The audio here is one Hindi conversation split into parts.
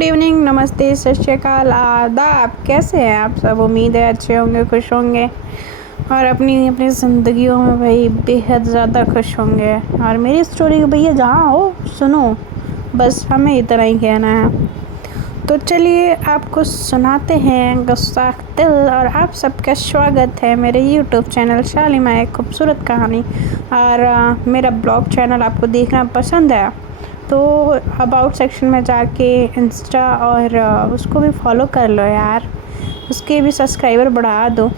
गुड इवनिंग, नमस्ते, सत श्री अकाल, आदाब। कैसे हैं आप सब? उम्मीद है अच्छे होंगे, खुश होंगे और अपनी अपनी ज़िंदगियों में भाई बेहद ज़्यादा खुश होंगे। और मेरी स्टोरी को भैया जहाँ हो सुनो, बस हमें इतना ही कहना है। तो चलिए आपको सुनाते हैं गुस्ताख दिल। और आप सबका स्वागत है मेरे यूट्यूब चैनल शालिमा एक खूबसूरत कहानी। और मेरा ब्लॉग चैनल आपको देखना पसंद है तो अबाउट सेक्शन में जाके इंस्टा और उसको भी फॉलो कर लो यार, उसके भी सब्सक्राइबर बढ़ा दो।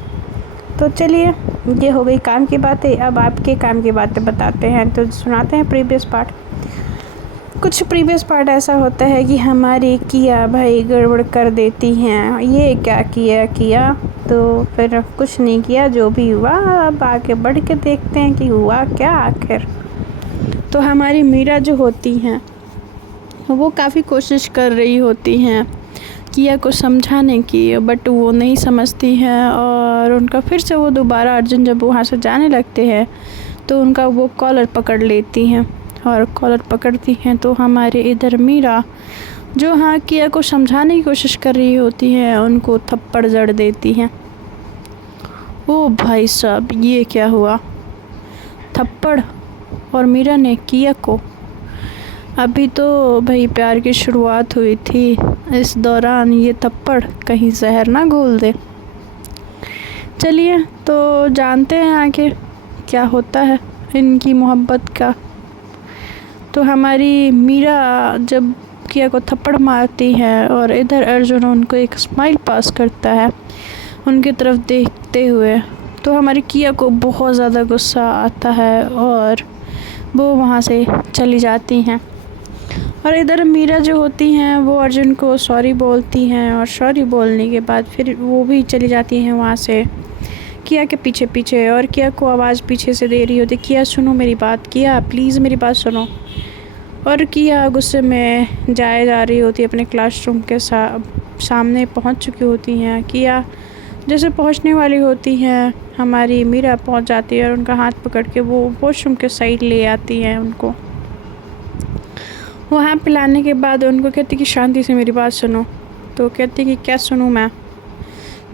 तो चलिए, ये हो गई काम की बातें, अब आपके काम की बातें बताते हैं। तो सुनाते हैं प्रीवियस पार्ट। कुछ प्रीवियस पार्ट ऐसा होता है कि हमारी किया भाई गड़बड़ कर देती हैं। ये क्या किया तो फिर कुछ नहीं किया, जो भी हुआ अब आगे बढ़ के देखते हैं कि हुआ क्या आखिर। तो हमारी मीरा जो होती हैं वो काफ़ी कोशिश कर रही होती हैं किया को समझाने की, बट वो नहीं समझती हैं। और उनका फिर से वो दोबारा अर्जुन जब वहाँ से जाने लगते हैं तो उनका वो कॉलर पकड़ लेती हैं। और कॉलर पकड़ती हैं तो हमारे इधर मीरा जो हाँ किया को समझाने की कोशिश कर रही होती है उनको थप्पड़ जड़ देती हैं। ओ भाई साहब, ये क्या हुआ? थप्पड़ और मीरा ने किया को, अभी तो भाई प्यार की शुरुआत हुई थी, इस दौरान ये थप्पड़ कहीं जहर ना घोल दे। चलिए तो जानते हैं आगे क्या होता है इनकी मोहब्बत का। तो हमारी मीरा जब किया को थप्पड़ मारती है और इधर अर्जुन उनको एक स्माइल पास करता है उनकी तरफ देखते हुए, तो हमारी किया को बहुत ज़्यादा गुस्सा आता है और वो वहाँ से चली जाती हैं। और इधर मीरा जो होती हैं वो अर्जुन को सॉरी बोलती हैं और सॉरी बोलने के बाद फिर वो भी चली जाती हैं वहाँ से किया के पीछे पीछे। और किया को आवाज़ पीछे से दे रही होती, किया सुनो मेरी बात, किया प्लीज़ मेरी बात सुनो। और किया गुस्से में जा रही होती है अपने क्लासरूम के सामने पहुँच चुकी होती हैं। किया जैसे पहुँचने वाली होती हैं हमारी मीरा पहुँच जाती है और उनका हाथ पकड़ के वो वॉशरूम के साइड ले आती हैं उनको। वहाँ पे लाने के बाद उनको कहती कि शांति से मेरी बात सुनो। तो कहती कि क्या सुनूँ मैं?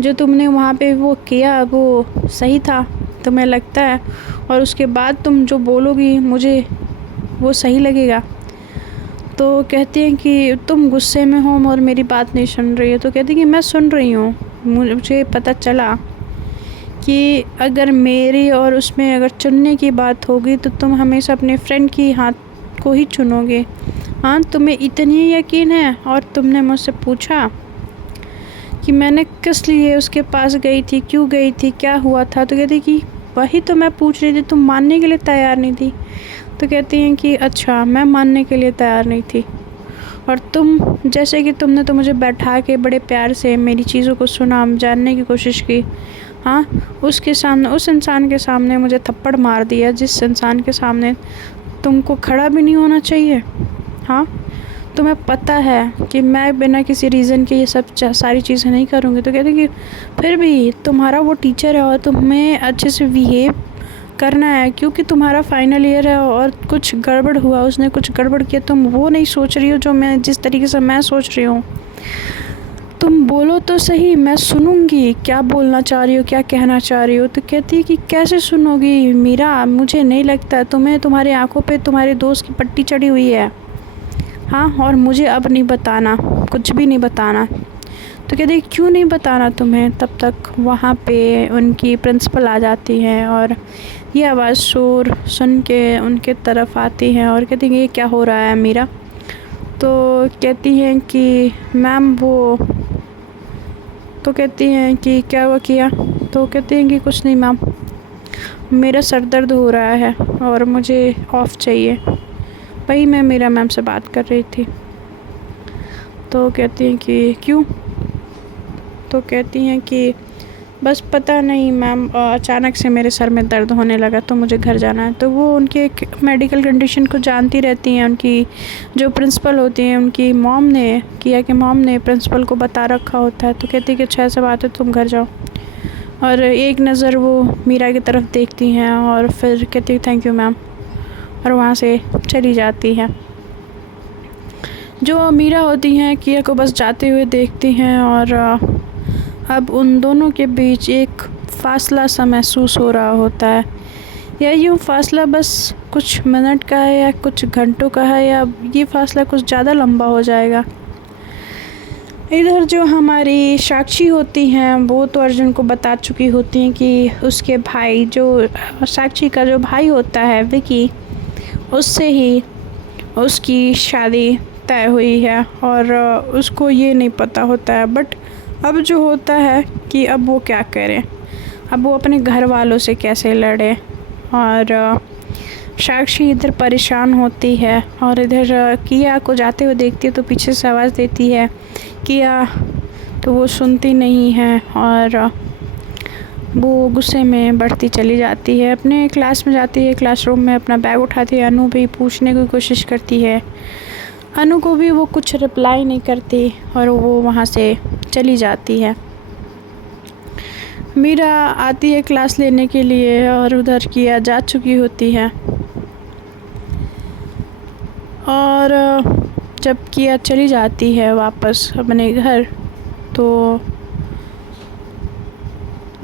जो तुमने वहाँ पे वो किया वो सही था तुम्हें लगता है, और उसके बाद तुम जो बोलोगी मुझे वो सही लगेगा? तो कहती हैं कि तुम गुस्से में हो और मेरी बात नहीं सुन रही हो। तो कहती कि मैं सुन रही हूँ, मुझे पता चला कि अगर मेरी और उसमें अगर चुनने की बात होगी तो तुम हमेशा अपने फ्रेंड की हाथ को ही चुनोगे। हाँ, तुम्हें इतनी यकीन है? और तुमने मुझसे पूछा कि मैंने किस लिए उसके पास गई थी, क्यों गई थी, क्या हुआ था? तो कहती कि वही तो मैं पूछ रही थी, तुम मानने के लिए तैयार नहीं थी। तो कहती हैं कि अच्छा, मैं मानने के लिए तैयार नहीं थी, और तुम जैसे कि तुमने तो मुझे बैठा के बड़े प्यार से मेरी चीज़ों को सुना, जानने की कोशिश की। हाँ, उसके सामने, उस इंसान के सामने मुझे थप्पड़ मार दिया जिस इंसान के सामने तुमको खड़ा भी नहीं होना चाहिए। हाँ, तुम्हें पता है कि मैं बिना किसी रीज़न के ये सब सारी चीज़ें नहीं करूँगी। तो कहते कि फिर भी तुम्हारा वो टीचर है और तुम्हें अच्छे से बिहेव करना है क्योंकि तुम्हारा फाइनल ईयर है और कुछ गड़बड़ हुआ, उसने कुछ गड़बड़ किया, तुम वो नहीं सोच रही हो जो मैं जिस तरीके से मैं सोच रही हूँ। तुम बोलो तो सही, मैं सुनूंगी क्या बोलना चाह रही हो, क्या कहना चाह रही हो। तो कहती है कि कैसे सुनोगी मीरा, मुझे नहीं लगता, तुम्हें तुम्हारी आंखों पे तुम्हारे दोस्त की पट्टी चढ़ी हुई है। हाँ, और मुझे अब नहीं बताना, कुछ भी नहीं बताना। तो कहती क्यों नहीं बताना तुम्हें? तब तक वहाँ पे उनकी प्रिंसिपल आ जाती हैं और ये आवाज़ शोर सुन के उनके तरफ आती हैं और कहती हैं ये क्या हो रहा है मीरा? तो कहती हैं कि मैम वो, तो कहती हैं कि क्या हुआ किया? तो कहती हैं कि कुछ नहीं मैम, मेरा सर दर्द हो रहा है और मुझे ऑफ़ चाहिए। वही मैं मीरा मैम से बात कर रही थी। तो कहती हैं कि क्यों? तो कहती हैं कि बस पता नहीं मैम, अचानक से मेरे सर में दर्द होने लगा तो मुझे घर जाना है। तो वो उनके मेडिकल कंडीशन को जानती रहती हैं, उनकी जो प्रिंसिपल होती हैं उनकी मॉम ने, किया कि मॉम ने प्रिंसिपल को बता रखा होता है। तो कहती है कि अच्छा ऐसा बात है, तुम घर जाओ। और एक नज़र वो मीरा की तरफ देखती हैं और फिर कहती है थैंक यू मैम, और वहाँ से चली जाती हैं। जो मीरा होती हैं किया को बस जाते हुए देखती हैं और अब उन दोनों के बीच एक फ़ासला सा महसूस हो रहा होता है। या यूँ फ़ासला बस कुछ मिनट का है या कुछ घंटों का है, या ये फ़ासला कुछ ज़्यादा लंबा हो जाएगा। इधर जो हमारी साक्षी होती हैं वो तो अर्जुन को बता चुकी होती हैं कि उसके भाई, जो साक्षी का जो भाई होता है विकी, उससे ही उसकी शादी तय हुई है और उसको ये नहीं पता होता है। बट अब जो होता है कि अब वो क्या करे, अब वो अपने घर वालों से कैसे लड़े। और साक्षी इधर परेशान होती है और इधर किया को जाते हुए देखती है तो पीछे से आवाज़ देती है किया, तो वो सुनती नहीं है और वो गुस्से में बढ़ती चली जाती है। अपने क्लास में जाती है, क्लासरूम में अपना बैग उठाती है। अनु भी पूछने की कोशिश करती है, अनु को भी वो कुछ रिप्लाई नहीं करती और वो वहाँ से चली जाती है। मीरा आती है क्लास लेने के लिए और उधर किया जा चुकी होती है। और जब किया चली जाती है वापस अपने घर, तो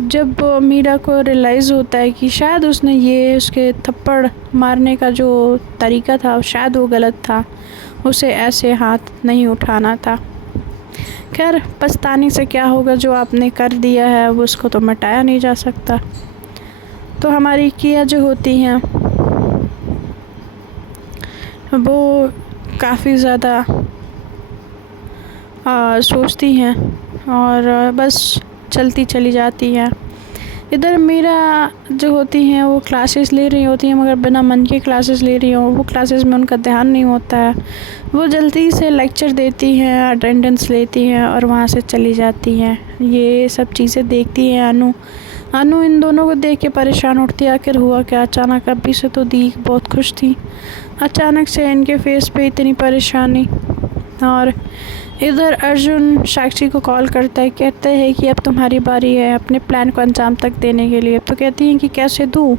जब मीरा को रियलाइज़ होता है कि शायद उसने ये उसके थप्पड़ मारने का जो तरीका था शायद वो गलत था, उसे ऐसे हाथ नहीं उठाना था। खैर, पछताने से क्या होगा, जो आपने कर दिया है वो उसको तो मिटाया नहीं जा सकता। तो हमारी किया जो होती हैं वो काफ़ी ज़्यादा सोचती हैं और बस चलती चली जाती हैं। इधर मीरा जो होती हैं वो क्लासेस ले रही होती हैं, मगर बिना मन के क्लासेस ले रही हों, वो क्लासेस में उनका ध्यान नहीं होता है। वो जल्दी से लेक्चर देती हैं, अटेंडेंस लेती हैं और वहाँ से चली जाती हैं। ये सब चीज़ें देखती है अनु इन दोनों को देख के परेशान उठती है, आखिर हुआ क्या अचानक। अभी से तो दी बहुत खुश थी, अचानक से इनके फेस पे इतनी परेशानी। और इधर अर्जुन साक्षी को कॉल करता है, कहते हैं कि अब तुम्हारी बारी है अपने प्लान को अंजाम तक देने के लिए। तो कहती हैं कि कैसे दूँ,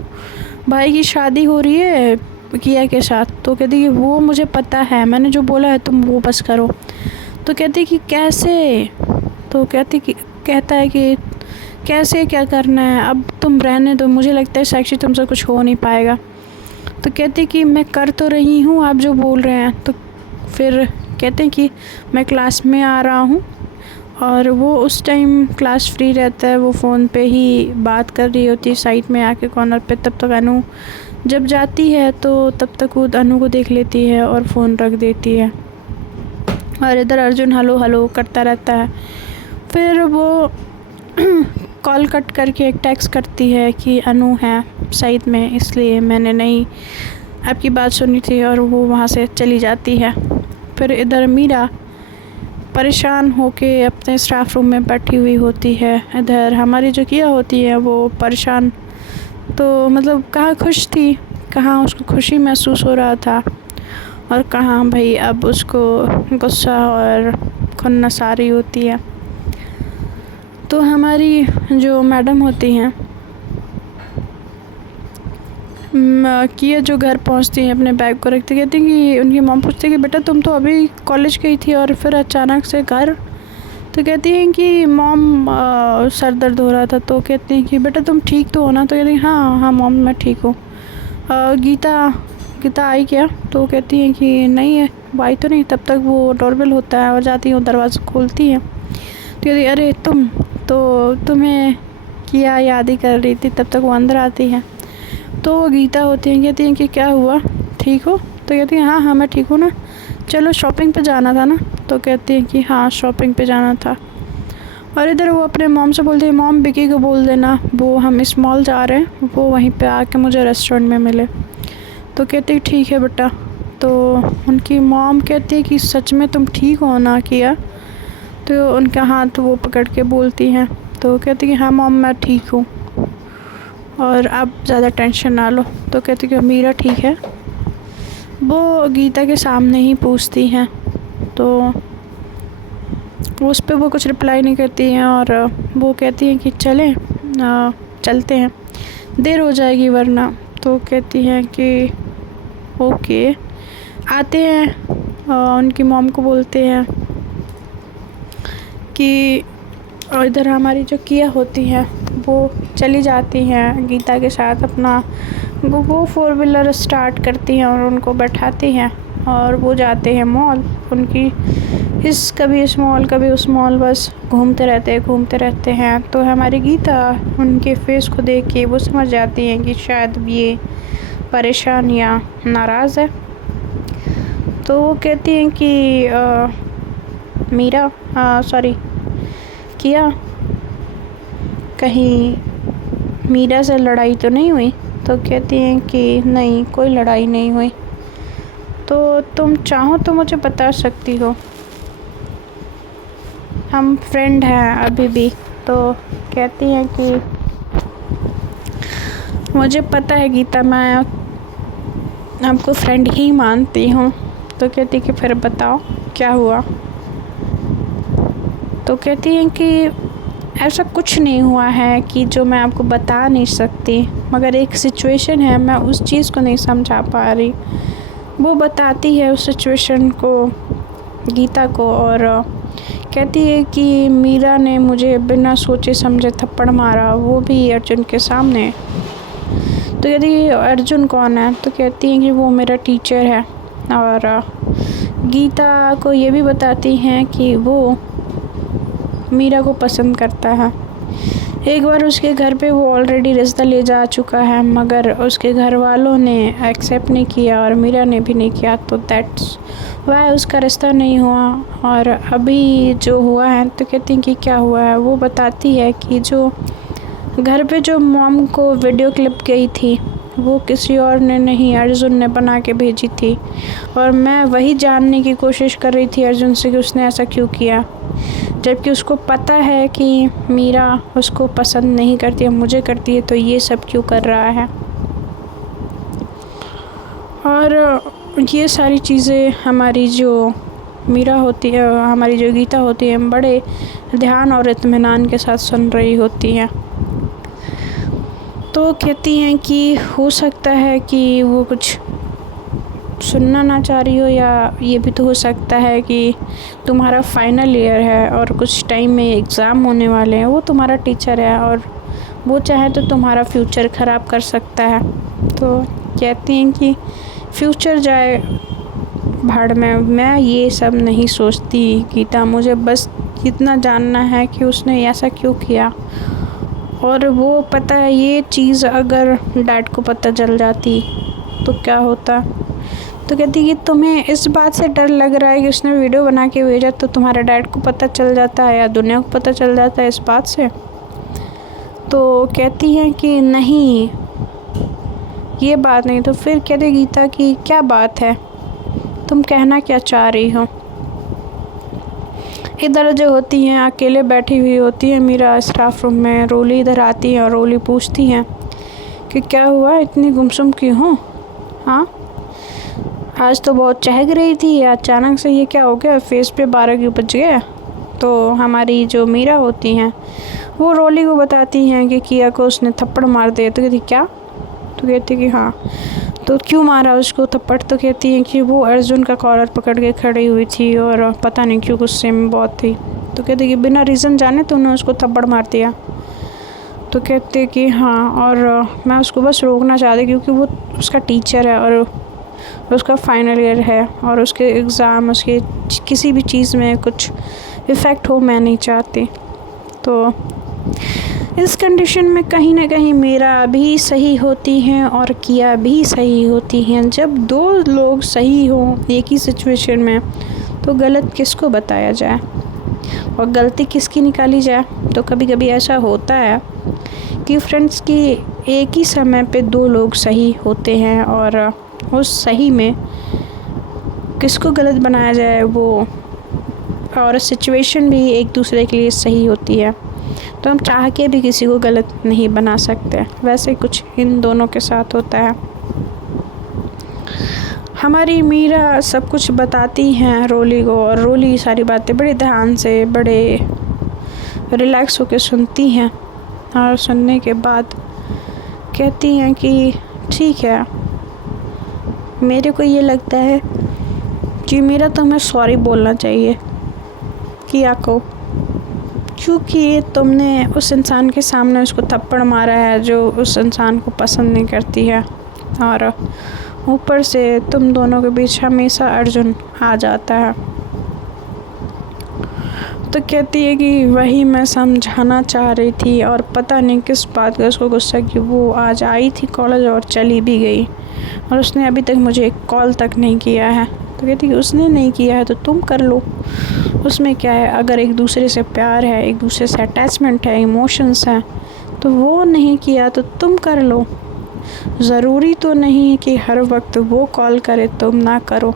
भाई की शादी हो रही है किया के साथ। तो कहती है वो मुझे पता है, मैंने जो बोला है तुम वो बस करो। तो कहती कि कैसे, तो कहता है कि कैसे क्या करना है, अब तुम रहने दो, मुझे लगता है साक्षी तुमसे कुछ हो नहीं पाएगा। तो कहती कि मैं कर तो रही हूँ आप जो बोल रहे हैं। तो फिर कहते हैं कि मैं क्लास में आ रहा हूँ, और वो उस टाइम क्लास फ्री रहता है, वो फ़ोन पे ही बात कर रही होती है साइड में आके कॉर्नर पे। तब तक अनु जब जाती है तो तब तक वो अनु को देख लेती है और फ़ोन रख देती है। और इधर अर्जुन हेलो हेलो करता रहता है। फिर वो कॉल कट करके एक टेक्स्ट करती है कि अनु है साइड में, इसलिए मैंने नहीं आपकी बात सुनी थी, और वो वहाँ से चली जाती है। फिर इधर मीरा परेशान होके अपने स्टाफ रूम में बैठी हुई होती है। इधर हमारी जो किया होती है वो परेशान, तो मतलब कहाँ खुश थी, कहाँ उसको खुशी महसूस हो रहा था, और कहाँ भाई अब उसको गुस्सा और खुन्नस आ रही होती है। तो हमारी जो मैडम होती हैं किया जो घर पहुंचती हैं अपने बैग को रखते, कहती हैं कि उनकी मॉम पूछती है कि बेटा तुम तो अभी कॉलेज गई थी और फिर अचानक से घर। तो कहती हैं कि मॉम सर दर्द हो रहा था। तो कहती हैं कि बेटा तुम ठीक तो हो ना। तो कहती हैं हाँ हाँ मॉम मैं ठीक हूँ। गीता आई क्या। तो कहती हैं कि नहीं है वो आई तो नहीं। तब तक वो डोरबेल होता है और जाती हूँ दरवाज़ा खोलती हैं। तो कहती अरे तुम्हें किया याद ही कर रही थी। तब तक वो अंदर आती है तो वो गीता होती हैं, कहती हैं कि क्या हुआ ठीक हो। तो कहती हैं हाँ हाँ मैं ठीक हूँ ना, चलो शॉपिंग पे जाना था ना। तो कहती हैं कि हाँ शॉपिंग पे जाना था। और इधर वो अपने मॉम से बोलती है मॉम विकी को बोल देना वो हम इस मॉल जा रहे हैं, वो वहीं पे आके मुझे रेस्टोरेंट में मिले। तो कहती है ठीक है बेटा। तो उनकी मॉम कहती है कि सच में तुम ठीक हो ना किया। तो उनका हाथ वो पकड़ के बोलती हैं। तो कहती है हाँ मॉम मैं ठीक हूँ और आप ज़्यादा टेंशन ना लो। तो कहती कि मीरा ठीक है। वो गीता के सामने ही पूछती हैं तो उस पर वो कुछ रिप्लाई नहीं करती हैं और वो कहती हैं कि चलते हैं देर हो जाएगी वरना। तो कहती हैं कि ओके। आते हैं, उनकी मॉम को बोलते हैं कि इधर हमारी जो किया होती है वो चली जाती हैं गीता के साथ अपना, वो 4 व्हीलर स्टार्ट करती हैं और उनको बैठाती हैं और वो जाते हैं मॉल। उनकी कभी इस मॉल कभी उस मॉल, बस घूमते रहते हैं। तो हमारी गीता उनके फेस को देख के वो समझ जाती हैं कि शायद ये परेशान या नाराज़ है। तो वो कहती हैं कि मीरा, सॉरी किया, कहीं मीरा से लड़ाई तो नहीं हुई? तो कहती हैं कि नहीं, कोई लड़ाई नहीं हुई। तो तुम चाहो तो मुझे बता सकती हो, हम फ्रेंड हैं अभी भी। तो कहती हैं कि मुझे पता है गीता, मैं आपको फ्रेंड ही मानती हूँ। तो कहती कि फिर बताओ क्या हुआ? तो कहती हैं कि ऐसा कुछ नहीं हुआ है कि जो मैं आपको बता नहीं सकती, मगर एक सिचुएशन है, मैं उस चीज़ को नहीं समझा पा रही। वो बताती है उस सिचुएशन को गीता को और कहती है कि मीरा ने मुझे बिना सोचे समझे थप्पड़ मारा, वो भी अर्जुन के सामने। तो कहती है अर्जुन कौन है? तो कहती है कि वो मेरा टीचर है। और गीता को ये भी बताती हैं कि वो मीरा को पसंद करता है। एक बार उसके घर पे वो ऑलरेडी रिश्ता ले जा चुका है, मगर उसके घर वालों ने एक्सेप्ट नहीं किया और मीरा ने भी नहीं किया, तो दैट्स वाई उसका रिश्ता नहीं हुआ। और अभी जो हुआ है, तो कहती हैं कि क्या हुआ है? वो बताती है कि जो घर पे जो मॉम को वीडियो क्लिप गई थी वो किसी और ने नहीं, अर्जुन ने बना के भेजी थी। और मैं वही जानने की कोशिश कर रही थी अर्जुन से कि उसने ऐसा क्यों किया, जबकि उसको पता है कि मीरा उसको पसंद नहीं करती है, मुझे करती है, तो ये सब क्यों कर रहा है। और ये सारी चीज़ें हमारी जो मीरा होती है, हमारी जो गीता होती है, बड़े ध्यान और इत्मीनान के साथ सुन रही होती हैं। तो कहती हैं कि हो सकता है कि वो कुछ सुनना ना चाह रही हो, या ये भी तो हो सकता है कि तुम्हारा फाइनल ईयर है और कुछ टाइम में एग्ज़ाम होने वाले हैं, वो तुम्हारा टीचर है और वो चाहे तो तुम्हारा फ्यूचर ख़राब कर सकता है। तो कहती हैं कि फ्यूचर जाए भाड़ में, मैं ये सब नहीं सोचती गीता, मुझे बस इतना जानना है कि उसने ऐसा क्यों किया। और वो पता है ये चीज़ अगर डैड को पता चल जाती तो क्या होता। तो कहती कि तुम्हें इस बात से डर लग रहा है कि उसने वीडियो बना के भेजा तो तुम्हारे डैड को पता चल जाता है या दुनिया को पता चल जाता है इस बात से। तो कहती हैं कि नहीं, ये बात नहीं। तो फिर कहते गीता कि क्या बात है, तुम कहना क्या चाह रही हो? इधर जो होती हैं अकेले बैठी हुई होती है मीरा स्टाफ रूम में। रोली इधर आती है और रोली पूछती हैं कि क्या हुआ, इतनी गुमसुम क्यों हो? हाँ, आज तो बहुत चहक रही थी, अचानक से ये क्या हो गया, फेस पे 12 क्यों बज गया? तो हमारी जो मीरा होती हैं वो रोली को बताती हैं कि किया को उसने थप्पड़ मार दिया। तो कहती क्या? तो कहती कि हाँ। तो क्यों मारा उसको थप्पड़? तो कहती हैं कि वो अर्जुन का कॉलर पकड़ के खड़ी हुई थी और पता नहीं क्यों गुस्से में बहुत थी। तो कहती कि बिना रीज़न जाने तुमने उसको थप्पड़ मार दिया? तो कहते कि हाँ, और मैं उसको बस रोकना चाहती क्योंकि वो उसका टीचर है और उसका फाइनल ईयर है और उसके एग्ज़ाम, उसके किसी भी चीज़ में कुछ इफ़ेक्ट हो, मैं नहीं चाहती। तो इस कंडीशन में कहीं ना कहीं मेरा भी सही होती हैं और किया भी सही होती हैं। जब दो लोग सही हों एक ही सिचुएशन में तो गलत किसको बताया जाए और गलती किसकी निकाली जाए? तो कभी कभी ऐसा होता है कि फ्रेंड्स की एक ही समय पे दो लोग सही होते हैं और उस सही में किसको गलत बनाया जाए वो, और सिचुएशन भी एक दूसरे के लिए सही होती है, तो हम चाह के भी किसी को गलत नहीं बना सकते। वैसे कुछ इन दोनों के साथ होता है। हमारी मीरा सब कुछ बताती हैं रोली को और रोली सारी बातें बड़े ध्यान से, बड़े रिलैक्स होकर सुनती हैं और सुनने के बाद कहती हैं कि ठीक है, मेरे को ये लगता है कि मेरा तुम्हें सॉरी बोलना चाहिए। किया को, क्योंकि तुमने उस इंसान के सामने उसको थप्पड़ मारा है जो उस इंसान को पसंद नहीं करती है, और ऊपर से तुम दोनों के बीच हमेशा अर्जुन आ जाता है। तो कहती है कि वही मैं समझाना चाह रही थी, और पता नहीं किस बात का उसको गुस्सा कि वो आज आई थी कॉलेज और चली भी गई, और उसने अभी तक मुझे एक कॉल तक नहीं किया है। तो कहती है कि उसने नहीं किया है तो तुम कर लो, उसमें क्या है। अगर एक दूसरे से प्यार है, एक दूसरे से अटैचमेंट है, इमोशंस हैं, तो वो नहीं किया तो तुम कर लो। ज़रूरी तो नहीं है कि हर वक्त वो कॉल करे तुम ना करो।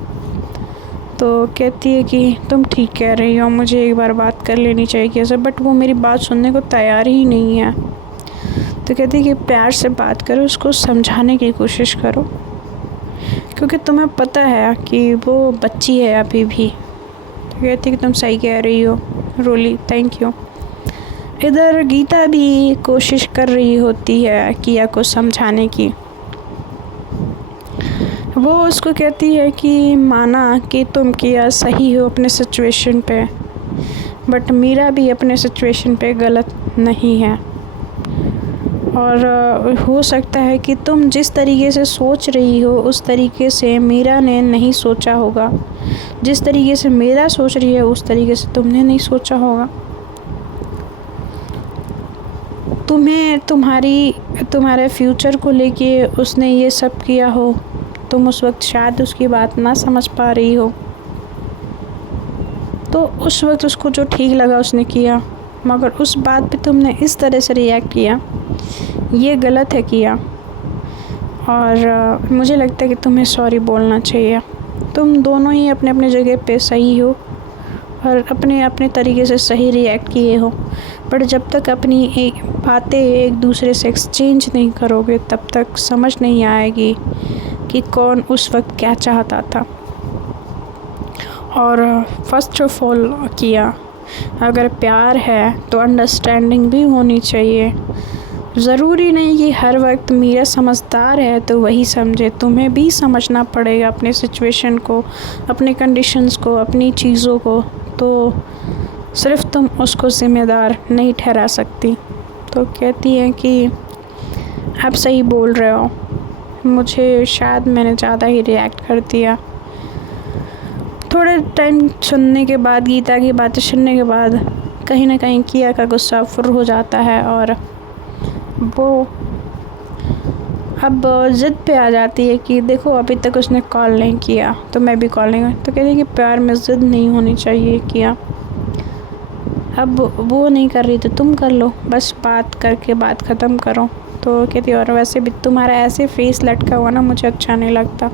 तो कहती है कि तुम ठीक कह रही हो, मुझे एक बार बात कर लेनी चाहिए कैसे, बट वो मेरी बात सुनने को तैयार ही नहीं है। तो कहती है कि प्यार से बात करो, उसको समझाने की कोशिश करो, क्योंकि तुम्हें पता है कि वो बच्ची है अभी भी। तो कहती है कि तुम सही कह रही हो रोली, थैंक यू। इधर गीता भी कोशिश कर रही होती है किया को समझाने की। वो उसको कहती है कि माना कि तुम किया सही हो अपने सिचुएशन पे, बट मीरा भी अपने सिचुएशन पे गलत नहीं है। और हो सकता है कि तुम जिस तरीके से सोच रही हो उस तरीके से मीरा ने नहीं सोचा होगा, जिस तरीके से मीरा सोच रही है उस तरीके से तुमने नहीं सोचा होगा। तुम्हें तुम्हारे फ्यूचर को लेके उसने ये सब किया हो, तुम उस वक्त शायद उसकी बात ना समझ पा रही हो, तो उस वक्त उसको जो ठीक लगा उसने किया, मगर उस बात पे तुमने इस तरह से रिएक्ट किया, ये गलत है किया। और मुझे लगता है कि तुम्हें सॉरी बोलना चाहिए। तुम दोनों ही अपने अपने जगह पे सही हो और अपने अपने तरीके से सही रिएक्ट किए हो, बट जब तक अपनी एक बातें एक दूसरे से एक्सचेंज नहीं करोगे तब तक समझ नहीं आएगी कि कौन उस वक्त क्या चाहता था। और फर्स्ट ऑफ ऑल किया, अगर प्यार है तो अंडरस्टैंडिंग भी होनी चाहिए। ज़रूरी नहीं कि हर वक्त मीरा समझदार है तो वही समझे, तुम्हें भी समझना पड़ेगा अपने सिचुएशन को, अपने कंडीशंस को, अपनी चीज़ों को। तो सिर्फ तुम उसको ज़िम्मेदार नहीं ठहरा सकती। तो कहती हैं कि आप सही बोल रहे हो, मुझे शायद मैंने ज़्यादा ही रिएक्ट कर दिया। थोड़े टाइम सुनने के बाद, गीता की बातें सुनने के बाद कहीं ना कहीं किया का गुस्सा फुर हो जाता है, और वो अब ज़िद पे आ जाती है कि देखो अभी तक उसने कॉल नहीं किया तो मैं भी कॉल नहीं। तो कहती है कि प्यार में ज़िद नहीं होनी चाहिए किया, अब वो नहीं कर रही तो तुम कर लो, बस बात करके बात ख़त्म करो। तो कहती है और वैसे भी तुम्हारा ऐसे फेस लटका हुआ ना मुझे अच्छा नहीं लगता,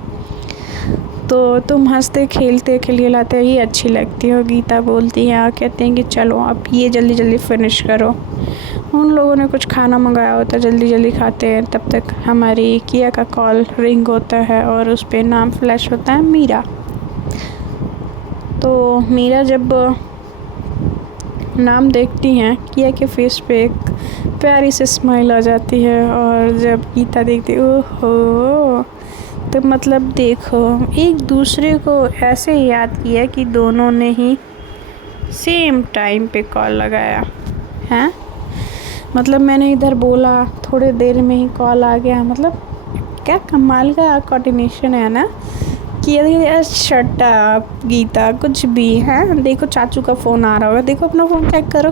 तो तुम हंसते खेलते खिलखिलाते ही अच्छी लगती हो। गीता बोलती है और कहते हैं कि चलो अब ये जल्दी जल्दी फिनिश करो। उन लोगों ने कुछ खाना मंगाया होता है, जल्दी जल्दी खाते हैं, तब तक हमारी किया का कॉल रिंग होता है और उस पर नाम फ्लैश होता है मीरा। तो मीरा जब नाम देखती हैं किया के फेस पे एक प्यारी सी स्माइल आ जाती है, और जब गीता देखती ओहो, तो मतलब देखो एक दूसरे को ऐसे याद किया कि दोनों ने ही सेम टाइम पे कॉल लगाया है। मतलब मैंने इधर बोला थोड़ी देर में ही कॉल आ गया, मतलब क्या कमाल का कोऑर्डिनेशन है ना। कि शट अप गीता, कुछ भी है, देखो चाचू का फ़ोन आ रहा होगा, देखो अपना फ़ोन चेक करो।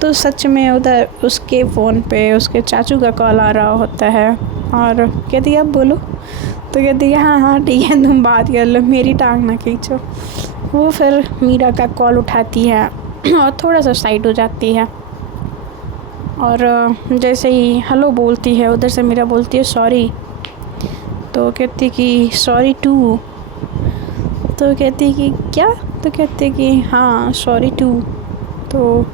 तो सच में उधर उसके फ़ोन पे उसके चाचू का कॉल आ रहा होता है, और कहती है अब बोलो। तो कहती है हाँ हाँ ठीक है तुम बात कर लो, मेरी टांग ना खींचो। वो फिर मीरा का कॉल उठाती है और थोड़ा सा साइड हो जाती है, और जैसे ही हेलो बोलती है उधर से मीरा बोलती है सॉरी। तो कहती कि सॉरी टू। तो कहती कि क्या? तो कहते कि हाँ सॉरी टू। तो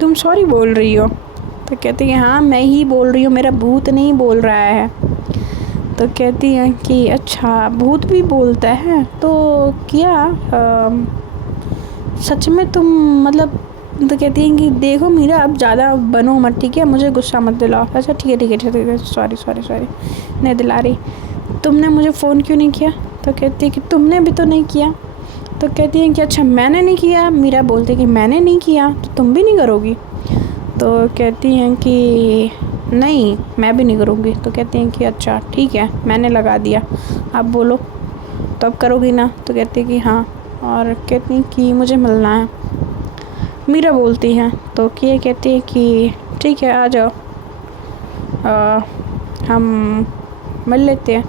तुम सॉरी बोल रही हो? तो कहती कि हाँ मैं ही बोल रही हूँ, मेरा भूत नहीं बोल रहा है। तो कहती है कि अच्छा भूत भी बोलता है, तो क्या सच में तुम मतलब। तो कहती हैं कि देखो मीरा अब ज़्यादा बनो मत, ठीक है, मुझे गुस्सा मत दिलाओ। अच्छा ठीक है ठीक है ठीक है, सॉरी सॉरी सॉरी, नहीं दिला रही। तुमने मुझे फ़ोन क्यों नहीं किया? तो कहती है कि तुमने भी तो नहीं किया। तो कहती हैं कि अच्छा मैंने नहीं किया। मीरा बोलते कि मैंने नहीं किया तो तुम भी नहीं करोगी। तो कहती हैं कि नहीं मैं भी नहीं करूँगी। तो कहती हैं कि अच्छा ठीक है मैंने लगा दिया, आप बोलो तो अब करोगी ना। तो कहती है कि हाँ। और कहती हैं कि मुझे मिलना है। मीरा बोलती हैं तो किया कहती है कि ठीक है आ जाओ, हम मिल लेते हैं।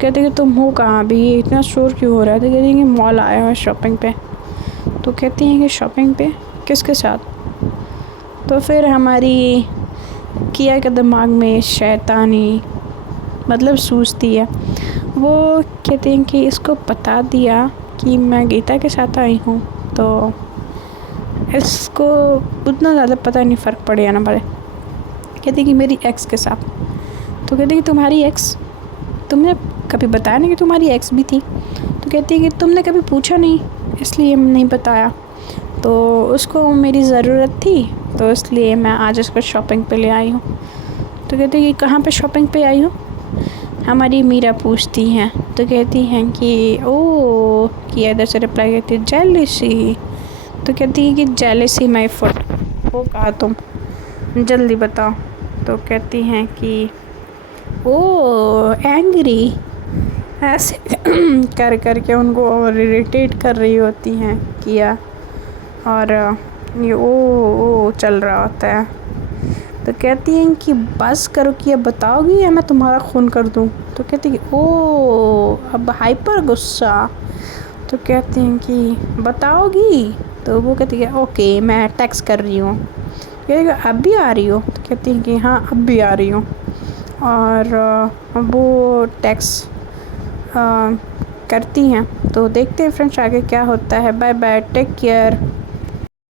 कहते हैं कि तुम हो कहाँ अभी, ये इतना शोर क्यों हो रहा है। तो कहती हैं कि मॉल आया है शॉपिंग पे। तो कहती हैं कि शॉपिंग पे किसके साथ। तो फिर हमारी किया के दिमाग में शैतानी मतलब सूझती है। वो कहते हैं कि इसको बता दिया कि मैं गीता के साथ आई हूँ तो इसको उतना ज़्यादा पता नहीं फ़र्क पड़े या ना पड़े। कहती कि मेरी एक्स के साथ। तो कहती कि तुम्हारी एक्स, तुमने कभी बताया नहीं कि तुम्हारी एक्स भी थी। तो कहती है कि तुमने कभी पूछा नहीं इसलिए नहीं बताया, तो उसको मेरी ज़रूरत थी तो इसलिए मैं आज इसको शॉपिंग पे ले आई हूँ। तो कहती है कि कहाँ पे शॉपिंग पे आई हो। हमारी मीरा पूछती हैं तो कहती हैं कि ओ कि इधर से रिप्लाई करती है जेलसी। तो कहती है कि जेलसी माई फुट, वो कहा तुम जल्दी बताओ। तो कहती हैं कि ओ एंग्री, ऐसे कर करके उनको और इरिटेट कर रही होती हैं किया। और ये ओ चल रहा होता है। तो कहती हैं कि बस करो कि अब बताओगी या मैं तुम्हारा खून कर दूँ। तो कहती है कि ओ अब हाइपर गुस्सा। तो कहती हैं कि बताओगी। तो वो कहती है ओके मैं टेक्स्ट कर रही हूँ। कहेगा अब भी आ रही हो। तो कहती हैं कि हाँ अब भी आ रही हूँ। और वो टेक्स्ट करती हैं। तो देखते हैं फ्रेंड्स आगे क्या होता है। Bye bye, take care.